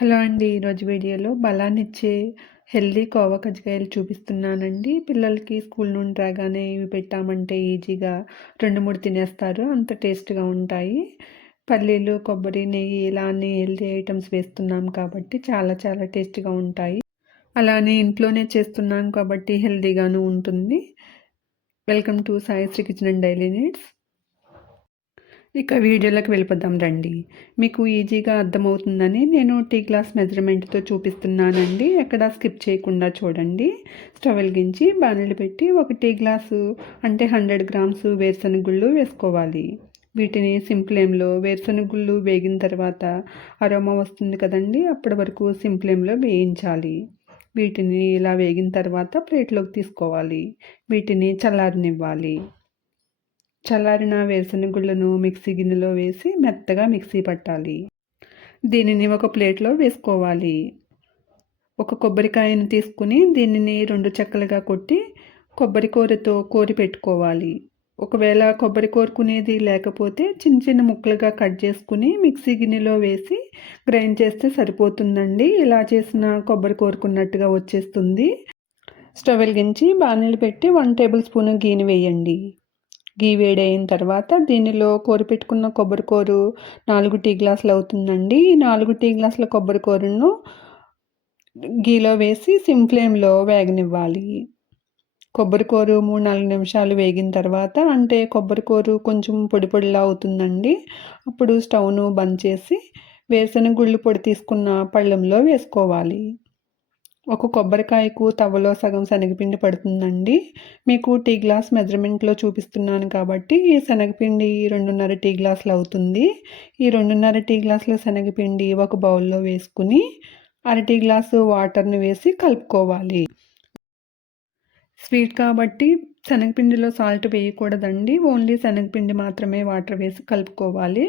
Hello అండి. ఈరోజు వీడియోలో బలాన్నిచ్చే హెల్తీ కోవా కజ్జికాయలు చూపిస్తున్నానండి. పిల్లలకి స్కూల్ నుండి రాగానే ఇవి పెట్టామంటే ఈజీగా 2, 3 తినేస్తారు. అంత టేస్ట్‌గా ఉంటాయి. పల్లీలు, కొబ్బరి, నెయ్యి ఇలా అన్ని హెల్తీ ఐటెమ్స్ వేస్తున్నాం కాబట్టి చాలా చాలా టేస్ట్‌గా ఉంటాయి. అలానే ఇంట్లోనే చేస్తున్నాం కాబట్టి హెల్తీగాను ఉంటుంది. Welcome to Sai Sri kitchen and daily needs. ఇక వీడియోలోకి వెళ్ళిపోదాం రండి. మీకు ఈజీగా అర్థమవుతుందని నేను టీ గ్లాస్ మెజర్మెంట్తో చూపిస్తున్నానండి. ఎక్కడ స్కిప్ చేయకుండా చూడండి. స్టవ్ వెలిగించి బాణలి పెట్టి ఒక టీ గ్లాసు అంటే 100 గ్రామ్స్ వేరుశనగ గుళ్ళు వేసుకోవాలి. వీటిని సిమ్ ఫ్లేమ్లో వేరుశనగ గుళ్ళు వేగిన తర్వాత అరోమా వస్తుంది కదండి, అప్పటి వరకు సిమ్ ఫ్లేమ్లో వేయించాలి. వీటిని ఇలా వేగిన తర్వాత ప్లేట్లోకి తీసుకోవాలి. వీటిని చల్లారనివ్వాలి. చల్లారిన వేరుశనగ గుళ్ళను మిక్సీ గిన్నెలో వేసి మెత్తగా మిక్సీ పట్టాలి. దీనిని ఒక ప్లేట్లో వేసుకోవాలి. ఒక కొబ్బరికాయను తీసుకుని దీనిని 2 చెక్కలుగా కొట్టి కొబ్బరి కూరతో కోరి పెట్టుకోవాలి. ఒకవేళ కొబ్బరి కోరుకునేది లేకపోతే చిన్న చిన్న ముక్కలుగా కట్ చేసుకుని మిక్సీ గిన్నెలో వేసి గ్రైండ్ చేస్తే సరిపోతుందండి. ఇలా చేసిన కొబ్బరి కోరుకున్నట్టుగా వచ్చేస్తుంది. స్టవ్ వెలిగించి బాణలి పెట్టి 1 టేబుల్ స్పూన్ గీని వేయండి. గీ వేడైన తర్వాత దీనిలో పెట్టుకున్న కొబ్బరి కూర 4 టీ గ్లాసులు అవుతుందండి. ఈ 4 టీ గ్లాసుల కొబ్బరి కూరను గీలో వేసి సిమ్ ఫ్లేమ్లో వేగనివ్వాలి. కొబ్బరి కూర 3-4 నిమిషాలు వేగిన తర్వాత అంటే కొబ్బరి కూర కొంచెం పొడి పొడిలా అవుతుందండి. అప్పుడు స్టవ్ను బంద్ చేసి వేరుశనగ గుళ్ళు పొడి తీసుకున్న పళ్ళెంలో వేసుకోవాలి. ఒక కొబ్బరికాయకు తవ్వలో సగం శనగపిండి పడుతుందండి. మీకు టీ గ్లాస్ మెజర్మెంట్లో చూపిస్తున్నాను కాబట్టి ఈ శనగపిండి 2.5 టీ గ్లాసులు అవుతుంది. ఈ 2.5 టీ గ్లాసుల శనగపిండి ఒక బౌల్లో వేసుకుని అర టీ గ్లాసు వాటర్ని వేసి కలుపుకోవాలి. స్వీట్ కాబట్టి శనగపిండిలో సాల్ట్ వేయకూడదండి. ఓన్లీ శనగపిండి మాత్రమే వాటర్ వేసి కలుపుకోవాలి.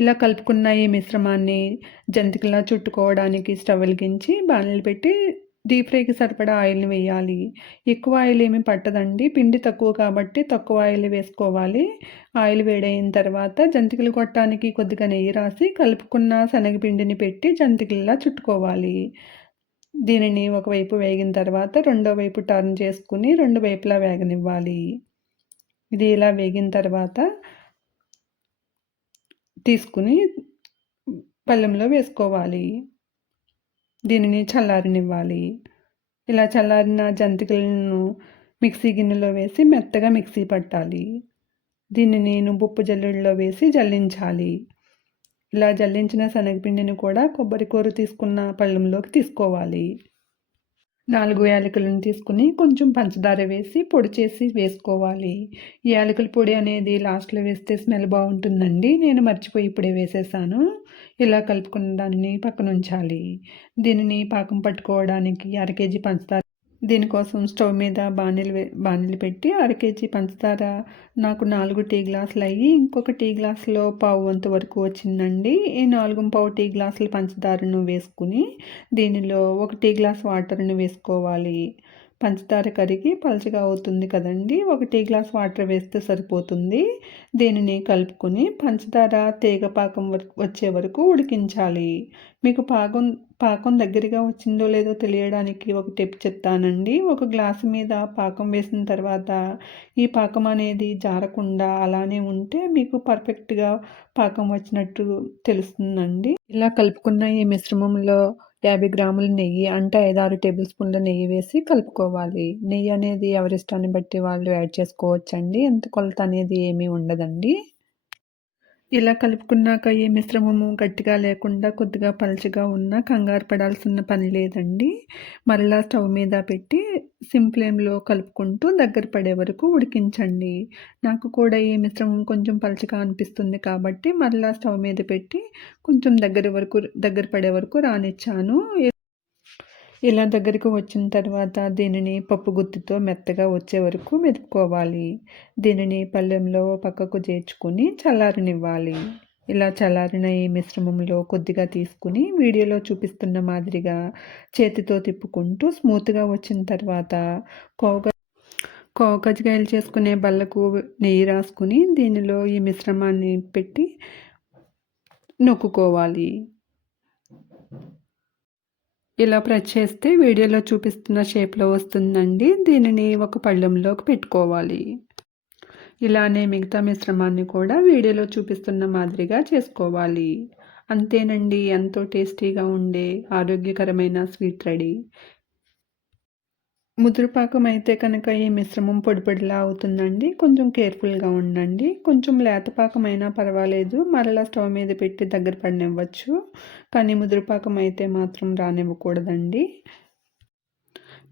ఇలా కలుపుకున్న ఈ మిశ్రమాన్ని జంతికలా చుట్టుకోవడానికి స్టవ్ వెలిగించి బాణలి పెట్టి డీప్ ఫ్రైకి సరిపడా ఆయిల్ని వేయాలి. ఎక్కువ ఆయిల్ ఏమీ పట్టదండి. పిండి తక్కువ కాబట్టి తక్కువ ఆయిల్ వేసుకోవాలి. ఆయిల్ వేడైన తర్వాత జంతికలు కొట్టడానికి కొద్దిగా నెయ్యి రాసి కలుపుకున్న శనగపిండిని పెట్టి జంతికల్లా చుట్టుకోవాలి. దీనిని ఒకవైపు వేగిన తర్వాత రెండో వైపు టర్న్ చేసుకుని 2 వైపులా వేగనివ్వాలి. ఇది ఇలా వేగిన తర్వాత తీసుకుని పళ్ళెంలో వేసుకోవాలి. దీనిని చల్లారనివ్వాలి. ఇలా చల్లారిన జంతికలను మిక్సీ గిన్నెలో వేసి మెత్తగా మిక్సీ పట్టాలి. దీనిని నువ్వుప్పు జల్లెడలో వేసి జల్లించాలి. ఇలా జల్లించిన శనగపిండిని కూడా కొబ్బరి కూర తీసుకున్న పళ్ళెంలోకి తీసుకోవాలి. 4 యాలకులను తీసుకుని కొంచెం పంచదార వేసి పొడి చేసి వేసుకోవాలి. ఈ యాలకుల పొడి అనేది లాస్ట్లో వేస్తే స్మెల్ బాగుంటుందండి. నేను మర్చిపోయి ఇప్పుడే వేసేసాను. ఇలా కలుపుకున్న దానిని పక్కన ఉంచాలి. దీనిని పాకం పట్టుకోవడానికి అర కేజీ పంచదార, దీనికోసం స్టవ్ మీద బాణలి పెట్టి అర కేజీ పంచదార నాకు 4 టీ గ్లాసులు అయ్యి ఇంకొక టీ గ్లాసులో పావు వంతు వరకు వచ్చిందండి. ఈ 4 టీ గ్లాసుల పంచదారను వేసుకుని దీనిలో 1 టీ గ్లాస్ వాటర్ని వేసుకోవాలి. పంచదార కరిగి పలచగా అవుతుంది కదండి, 1 టీ గ్లాస్ వాటర్ వేస్తే సరిపోతుంది. దీనిని కలుపుకొని పంచదార తీగ పాకం వచ్చే వరకు ఉడికించాలి. మీకు పాకం దగ్గరగా వచ్చిందో లేదో తెలియడానికి ఒక టిప్ చెప్తానండి. ఒక గ్లాసు మీద పాకం వేసిన తర్వాత ఈ పాకం అనేది జారకుండా అలానే ఉంటే మీకు పర్ఫెక్ట్గా పాకం వచ్చినట్టు తెలుస్తుందండి. ఇలా కలుపుకున్న ఈ మిశ్రమంలో 50 గ్రాముల నెయ్యి అంటే 5-6 టేబుల్ స్పూన్ల నెయ్యి వేసి కలుపుకోవాలి. నెయ్యి అనేది ఎవరిష్టాన్ని బట్టి వాళ్ళు యాడ్ చేసుకోవచ్చండి. ఎంత కొలత అనేది ఏమీ ఉండదండి. ఇలా కలుపుకున్నాక ఈ మిశ్రమము గట్టిగా లేకుండా కొద్దిగా పలచగా ఉన్నా కంగారు పడాల్సిన పని లేదండి. మరలా స్టవ్ మీద పెట్టి సిమ్ ఫ్లేమ్లో కలుపుకుంటూ దగ్గర పడే వరకు ఉడికించండి. నాకు కూడా ఈ మిశ్రమం కొంచెం పలచగా అనిపిస్తుంది కాబట్టి మరలా స్టవ్ మీద పెట్టి కొంచెం దగ్గర పడే వరకు రానిచ్చాను. ఇలా దగ్గరికి వచ్చిన తర్వాత దీనిని పప్పు గుత్తితో మెత్తగా వచ్చే వరకు మెదుపుకోవాలి. దీనిని పళ్ళెంలో పక్కకు చేర్చుకుని చల్లారనివ్వాలి. ఇలా చల్లారిన ఈ మిశ్రమంలో కొద్దిగా తీసుకుని వీడియోలో చూపిస్తున్న మాదిరిగా చేతితో తిప్పుకుంటూ స్మూత్గా వచ్చిన తర్వాత కోవ కజ్జికాయలు చేసుకునే బల్లకు నెయ్యి రాసుకుని దీనిలో ఈ మిశ్రమాన్ని పెట్టి నొక్కుకోవాలి. ఇలా ప్రెస్ చేస్తే వీడియోలో చూపిస్తున్న షేప్‌లో వస్తుందండి. దీనిని ఒక పళ్ళెంలోకి పెట్టుకోవాలి. ఇలానే మిగతా మిశ్రమాన్ని కూడా వీడియోలో చూపిస్తున్న మాదిరిగా చేసుకోవాలి. అంతేనండి, ఎంతో టేస్టీగా ఉండే ఆరోగ్యకరమైన స్వీట్ రెడీ. ముదురు పాకం అయితే కనుక ఈ మిశ్రమం పొడి పొడిలా అవుతుందండి. కొంచెం కేర్‌ఫుల్‌గా ఉండండి. కొంచెం లేత పాకమైనా పర్వాలేదు. మరలా స్టవ్ మీద పెట్టి దగ్గర పడనివ్వచ్చు. కానీ ముదురు పాకం అయితే మాత్రం రానివ్వకూడదండి.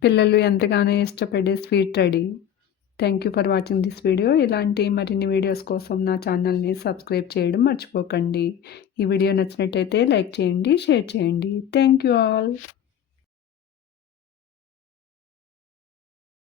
పిల్లలు ఎంతగానో ఇష్టపడే sweet ready. Thank you for watching this video. ఇలాంటి మరిన్ని వీడియోస్ కోసం నా ఛానల్ని సబ్స్క్రైబ్ చేయడం మర్చిపోకండి. ఈ వీడియో నచ్చినట్టయితే లైక్ చేయండి, షేర్ చేయండి. Thank you all.